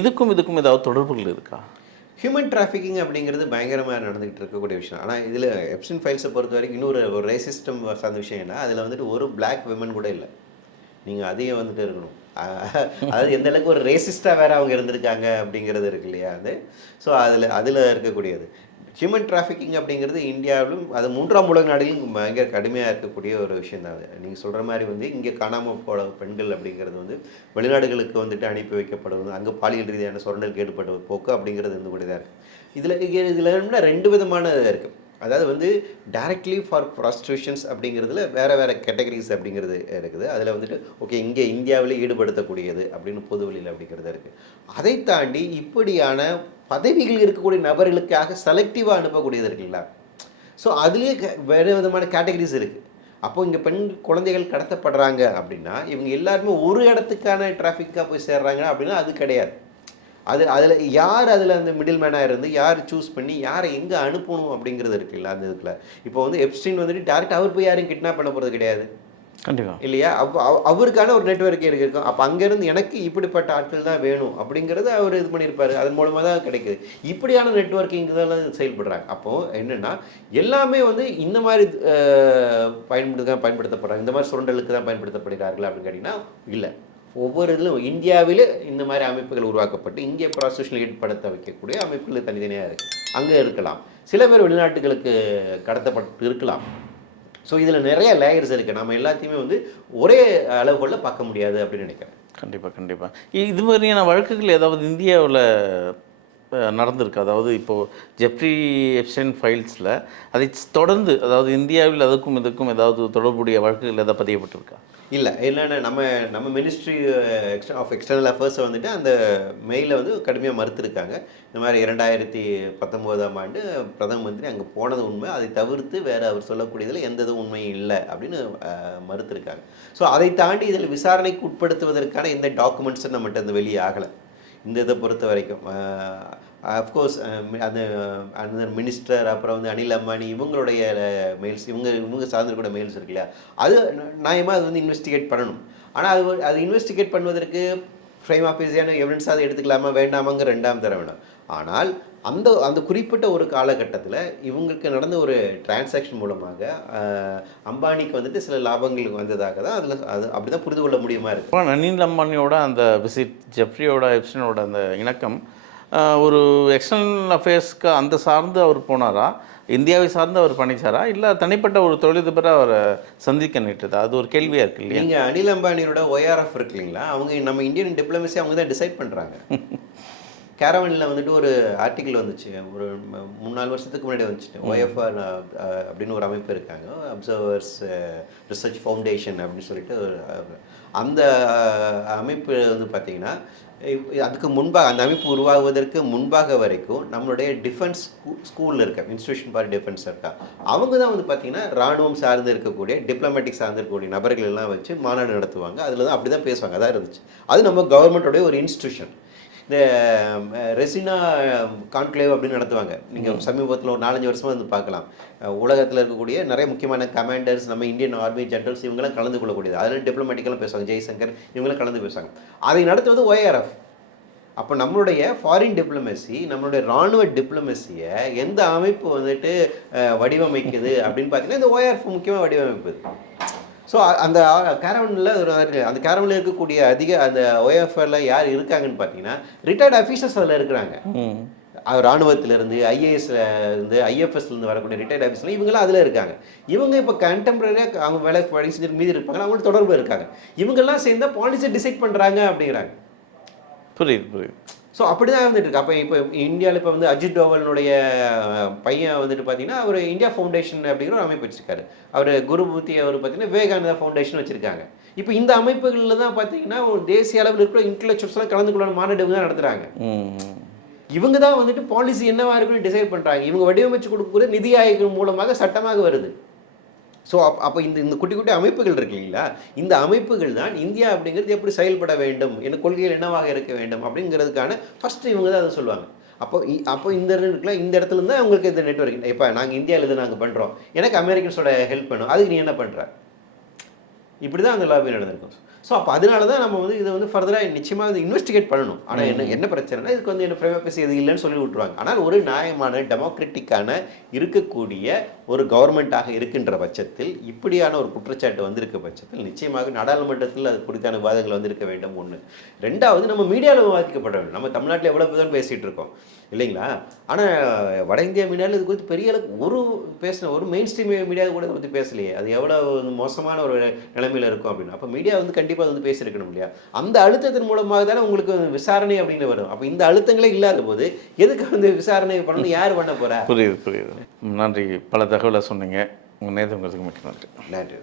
இதுக்கும் ஏதாவது தொடர்புகள் இருக்கா? ஹியூமன் டிராஃபிக்கிங் அப்படிங்கிறது பயங்கரமாக நடந்துகிட்டு இருக்கக்கூடிய விஷயம். ஆனால் இதில் எப்ஸ்டைன் ஃபைல்ஸை பொறுத்த வரைக்கும் இன்னொரு ரேசிஸ்டம் சார்ந்த விஷயம் என்ன, அதில் வந்துட்டு ஒரு பிளாக் விமன் கூட இல்லை. நீங்கள் அதையும் வந்துட்டு இருக்கணும். அதாவது எந்த அளவுக்கு ஒரு ரேசிஸ்டாக வேறு அவங்க இருந்திருக்காங்க அப்படிங்கிறது இருக்கு இல்லையா அது. ஸோ அதில் இருக்கக்கூடியது ஹியூமன் டிராஃபிக்கிங் அப்படிங்கிறது இந்தியாவிலும் அது 3ஆம் உலக நாடுகளும் பயங்கர கடுமையாக இருக்கக்கூடிய ஒரு விஷயம் தான். அது நீங்கள் சொல்கிற மாதிரி வந்து இங்கே காணாமல் போன பெண்கள் அப்படிங்கிறது வந்து வெளிநாடுகளுக்கு வந்துட்டு அனுப்பி வைக்கப்படுவது, அங்கே பாலியல் ரீதியான சுரண்டலுக்கு ஈடுபட்ட போக்கு அப்படிங்கிறது இருந்துக்கூடிய தான் இருக்குது. இதில் 2 விதமான இருக்குது. அதாவது வந்து டைரக்ட்லி ஃபார் ப்ராஸ்டியூஷன்ஸ் அப்படிங்கிறதுல வேறு கேட்டகரிஸ் அப்படிங்கிறது இருக்குது. அதில் வந்துட்டு ஓகே இங்கே இந்தியாவிலே ஈடுபடுத்தக்கூடியது அப்படின்னு பொதுவெளியில் அப்படிங்கிறது இருக்குது. அதை தாண்டி இப்படியான பதவிகள் இருக்கக்கூடிய நபர்களுக்காக செலக்டிவாக அனுப்பக்கூடியது இருக்குங்களா. ஸோ அதுலேயே வேறு விதமான கேட்டகரிஸ் இருக்குது. அப்போது இங்கே பெண் குழந்தைகள் கடத்தப்படுறாங்க அப்படின்னா இவங்க எல்லாருமே ஒரு இடத்துக்கான டிராஃபிக்காக போய் சேர்றாங்க அப்படின்னா அது கிடையாது. அதில் யார் அதில் அந்த மிடில் மேனாக இருந்து யார் சூஸ் பண்ணி யாரை எங்கே அனுப்பணும் அப்படிங்கிறது இருக்குல்ல அந்த இதுக்குள்ள. இப்போ வந்து எப்ஸ்டைன் வந்துட்டு டேரெக்டாக அவர் போய் யாரையும் கிட்னாப் பண்ண போகிறது கிடையாது கண்டிப்பாக இல்லையா. அப்போ அவருக்கான ஒரு நெட்வொர்க் இருக்கும். அப்போ அங்கேருந்து எனக்கு இப்படிப்பட்ட ஆட்கள் தான் வேணும் அப்படிங்கிறது அவர் இது பண்ணியிருப்பார். அதன் மூலமாக தான் கிடைக்குது. இப்படியான நெட்வொர்க்கிங் இதெல்லாம் செயல்படுறாங்க. அப்போது என்னென்னா எல்லாமே வந்து இந்த மாதிரி பயன்படுத்தப்படுறாங்க, இந்த மாதிரி சுரண்டலுக்கு தான் பயன்படுத்தப்படுகிறார்கள் அப்படின்னு கேட்டிங்கன்னா இல்லை. ஒவ்வொரு இதிலும் இந்தியாவிலே இந்த மாதிரி அமைப்புகள் உருவாக்கப்பட்டு இங்கே ப்ராஸ்டியூஷனில் ஈடுபடுத்த வைக்கக்கூடிய அமைப்புகள் தனித்தனியாக இருக்குது. அங்கே இருக்கலாம், சில பேர் வெளிநாட்டுகளுக்கு கடத்தப்பட்டு இருக்கலாம். ஸோ இதில் நிறைய லேயர்ஸ் இருக்குது. நம்ம எல்லாத்தையுமே வந்து ஒரே அளவுகளில் பார்க்க முடியாது அப்படின்னு நினைக்கிறேன். கண்டிப்பாக இது மாதிரியான வழக்குகள் ஏதாவது இந்தியாவில் நடந்திருக்கு? அதாவது இப்போது ஜெஃப்ரி எப்ஸ்டைன் ஃபைல்ஸில் அதை தொடர்ந்து அதாவது இந்தியாவில் அதுக்கும் இதுக்கும் ஏதாவது தொடர்புடைய வழக்குகள் எதாவது பதியப்பட்டிருக்கா? இல்லை இல்லைன்னா நம்ம மினிஸ்ட்ரி ஆஃப் எக்ஸ்டர்னல் அஃபேர்ஸை வந்துட்டு அந்த மெயிலை வந்து கடுமையாக மறுத்துருக்காங்க. இந்த மாதிரி 2019ஆம் ஆண்டு பிரதம மந்திரி அங்கே போனது உண்மை, அதை தவிர்த்து வேறு அவர் சொல்லக்கூடியதில் எந்த இதுவும் உண்மையும் இல்லை அப்படின்னு மறுத்துருக்காங்க. ஸோ அதை தாண்டி இதில் விசாரணைக்கு உட்படுத்துவதற்கான எந்த டாக்குமெண்ட்ஸும் நம்மகிட்ட அந்த வெளியே ஆகலை இந்த இதை பொறுத்த வரைக்கும். அஃப்கோர்ஸ் அந்த மினிஸ்டர் அப்புறம் வந்து அனில் அம்பானி இவங்களுடைய மெயில்ஸ் இவங்க சார்ந்திருக்கிற மெயில்ஸ் இருக்கு இல்லையா, அது நியாயமாக அது வந்து இன்வெஸ்டிகேட் பண்ணணும். ஆனால் அது இன்வெஸ்டிகேட் பண்ணுவதற்கு ஃப்ரைம் ஆஃபீஸியான எவிடன்ஸ் அதை எடுத்துக்கலாமா வேண்டாமாங்க 2ஆம் தர வேணும். ஆனால் அந்த குறிப்பிட்ட ஒரு காலகட்டத்தில் இவங்களுக்கு நடந்த ஒரு டிரான்சாக்ஷன் மூலமாக அம்பானிக்கு வந்துட்டு சில லாபங்கள் வந்ததாக தான் அது அப்படி தான் புரிந்து கொள்ள முடியுமா இருக்குது. அனில் அம்பானியோட அந்த விசிட், ஜெஃப்ரியோட எப்ஸ்டைனோட அந்த இணக்கம் ஒரு எக்ஸ்டர்னல் அஃபேர்ஸ்க்கு அந்த சார்ந்து அவர் போனாரா, இந்தியாவை சார்ந்து அவர் பண்ணிச்சாரா, இல்லை தனிப்பட்ட ஒரு தொழிலதிபராக அவரை சந்திக்க நேற்றதா? அது ஒரு கேள்வியாக இருக்கு இல்லையா. நீங்கள் அனில் அம்பானியோட ORF இருக்கு இல்லைங்களா, அவங்க நம்ம இந்தியன் டிப்ளமசி அவங்க தான் டிசைட் பண்ணுறாங்க. கேரவனில் வந்துட்டு ஒரு ஆர்டிக்கிள் வந்துச்சு, ஒரு 3-4 வருஷத்துக்கு முன்னாடி வந்துச்சு. OFR அப்படின்னு ஒரு அமைப்பு இருக்காங்க, அப்சர்வர்ஸ் ரிசர்ச் ஃபவுண்டேஷன் அப்படின்னு சொல்லிட்டு அந்த அமைப்பு வந்து பார்த்திங்கன்னா அதுக்கு முன்பாக அந்த அமைப்பு உருவாகுவதற்கு முன்பாக வரைக்கும் நம்மளுடைய டிஃபென்ஸ் ஸ்கூலில் இருக்க இன்ஸ்டியூஷன் ஃபார் டிஃபென்ஸ் இருக்கா, அவங்க தான் வந்து பார்த்திங்கன்னா இராணுவம் சார்ந்து இருக்கக்கூடிய டிப்ளமேட்டிக் சார்ந்து இருக்கக்கூடிய நபர்கள் எல்லாம் வச்சு மாநாடு நடத்துவாங்க. அதில் தான் அப்படி தான் பேசுவாங்க. அதான் இருந்துச்சு. அது நம்ம கவர்மெண்ட்டோடைய ஒரு இன்ஸ்டியூஷன். இந்த ரெசினா கான்க்ளேவ் அப்படின்னு நடத்துவாங்க. நீங்கள் சமீபத்தில் ஒரு 4-5 வருஷமாக வந்து பார்க்கலாம். உலகத்தில் இருக்கக்கூடிய நிறைய முக்கியமான கமாண்டர்ஸ், நம்ம இந்தியன் ஆர்மி ஜென்ரல்ஸ் இவங்களாம் கலந்து கொள்ளக்கூடியது. அதில் டிப்ளமேட்டிக்கெல்லாம் பேசுவாங்க, ஜெய்சங்கர் இவங்களாம் கலந்து பேசுவாங்க. அதை நடத்துவது ORF. அப்போ நம்மளுடைய ஃபாரின் டிப்ளமசி, நம்மளுடைய இராணுவ டிப்ளமசியை எந்த அமைப்பு வந்துட்டு வடிவமைக்குது அப்படின்னு பார்த்தீங்கன்னா இந்த ORF முக்கியமாக வடிவமைப்புது. ஸோ அந்த கேரவனில் அந்த கேரவனில் இருக்கக்கூடிய அந்த OFL யார் இருக்காங்கன்னு பார்த்தீங்கன்னா ரிட்டையர்ட் அஃபீஷியல்ஸ் அதில் இருக்கிறாங்க. இராணுவத்திலேருந்து ஐஏஎஸ்ல இருந்து ஐஎஃப்எஸ்லேருந்து வரக்கூடிய ரிட்டையர்ட் ஆஃபீஸில் இவங்களாம் அதில் இருக்காங்க. இவங்க இப்போ கண்டெம்பரரியாக அவங்க வேலை படிச்சுட்டு மீதி இருப்பாங்க, அவங்களோட தொடர்பு இருக்காங்க. இவங்கெல்லாம் சேர்ந்தா பாலிசி டிசைட் பண்ணுறாங்க அப்படிங்கிறாங்க. புரியுது. ஸோ அப்படி தான் வந்துட்டு இருக்கு. அப்போ இப்போ இந்தியாவில் இப்போ வந்து அஜித் டோவலினுடைய பையன் வந்துட்டு பார்த்தீங்கன்னா அவர் இந்தியா ஃபவுண்டேஷன் அப்படிங்கிற ஒரு அமைப்பு வச்சிருக்காரு. அவர் குருமூர்த்தி அவர் பார்த்தீங்கன்னா விவேகானந்தா ஃபவுண்டேஷன் வச்சிருக்காங்க. இப்போ இந்த அமைப்புகளில் தான் பார்த்தீங்கன்னா ஒரு தேசிய அளவில் இருக்கிற இன்டெலெக்சுவல்ஸ்லாம் கலந்து கொள்ள மாநாடு இவங்க தான் நடத்துகிறாங்க. இவங்க தான் வந்துட்டு பாலிசி என்னவா இருக்குன்னு டிசைட் பண்ணுறாங்க. இவங்க வடிவமைச்சு கொடுக்கக்கூடிய நிதி ஆயோகம் மூலமாக சட்டமாக வருது. ஸோ அப்போ இந்த குட்டி குட்டி அமைப்புகள் இருக்கு இல்லைங்களா, இந்த அமைப்புகள் தான் இந்தியா அப்படிங்கிறது எப்படி செயல்பட வேண்டும், என்ன கொள்கைகள் என்னவாக இருக்க வேண்டும் அப்படிங்கிறதுக்கான ஃபஸ்ட்டு இவங்க தான் அதை சொல்லுவாங்க. அப்போ இந்த இருக்குல்ல, இந்த இடத்துல இருந்தால் உங்களுக்கு இந்த நெட்வொர்க். இப்போ நாங்கள் இந்தியாவில் இதை நாங்கள் பண்ணுறோம், எனக்கு அமெரிக்கன்ஸோட ஹெல்ப் பண்ணும், அதுக்கு நீ என்ன பண்ணுற, இப்படி தான் அந்த லாபி நடந்திருக்கும். ஸோ அப்போ அதனால தான் நம்ம வந்து இதை வந்து ஃபர்தராக நிச்சயமாக இது இன்வெஸ்டிகேட் பண்ணணும். ஆனால் என்ன பிரச்சனைனா இதுக்கு வந்து என்ன பிரைவேசி இது இல்லைன்னு சொல்லி விட்டுருவாங்க. ஆனால் ஒரு நியாயமான டெமோக்ராட்டிக்கான இருக்கக்கூடிய ஒரு கவர்மெண்ட்டாக இருக்கின்ற பட்சத்தில் இப்படியான ஒரு குற்றச்சாட்டு வந்திருக்க பட்சத்தில் நிச்சயமாக நாடாளுமன்றத்தில் அது குறித்தான விவாதங்கள் வந்திருக்க வேண்டும். ஒன்று. ரெண்டாவது, நம்ம மீடியாவில் விவாதிக்கப்பட வேண்டும். நம்ம தமிழ்நாட்டில் எவ்வளோ பேர் பேசிகிட்டு இருக்கோம் இல்லைங்களா, ஆனால் வட இந்தியா மீடியாவில் இது குறித்து பெரிய அளவுக்கு ஒரு மெயின் ஸ்ட்ரீம் மீடியா கூட இதை பற்றி பேசலையே. அது எவ்வளோ மோசமான ஒரு நிலைமையில் இருக்கும் அப்படின்னு. அப்போ மீடியா வந்து கண்டிப்பாக அது வந்து பேசியிருக்கணும் இல்லையா. அந்த அழுத்தத்தின் மூலமாக தானே உங்களுக்கு விசாரணை அப்படின்னு வரும். அப்போ இந்த அழுத்தங்களே இல்லாத போது எதுக்கு வந்து விசாரணை பண்ணணும், யார் பண்ண போகிறா? புரியுது. நன்றி, பல தகவலை சொன்னீங்க. உங்கள் நேரத்துக்கு மிக்க நன்றி. நன்றி.